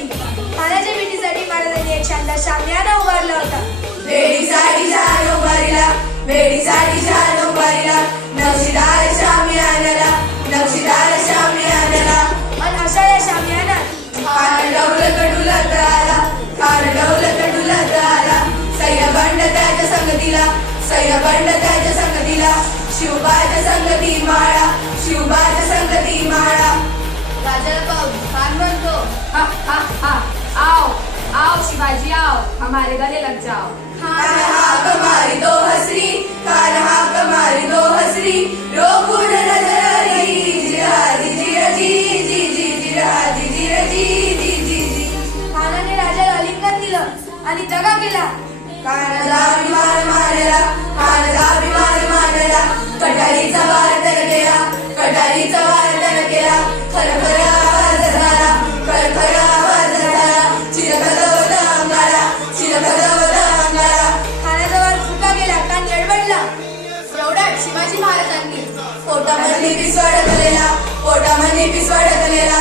भेटीसाठी खाण्याच्या भेटीसाठी महाराजांनी एक शानदार शामियाना उभारला होता. वेडीसाठी छान उभारीला वेडीसाठी छान उभारीला नक्षीदार शामियानाला नक्षीदार शामियानाला. पण अशा या शामियानात खान कडूला तळाला आला खान डौलत डुलत आला सह्यबंड त्याच्या संगतीला सह्यबंड त्याच्या संगतीला. शिवबाच्या संगती माळा शिवबाच्या संगती माळा. राजाला पाहू. हमारे गले लग जाओ। कान हाक मारी दो हसरी कान हाक मारी दो हसरी। जी जी जी जी जी खानाने राजाला दिलं आणि दगा केला कानाला विमान मारला कानाला विमान मारला. कटारीचा वार त्यानं केला कटारीचा एवढ्यात शिवाजी महाराजांनी पोटामध्ये पिसवड केलेला पोटामध्ये पिसवड केलेला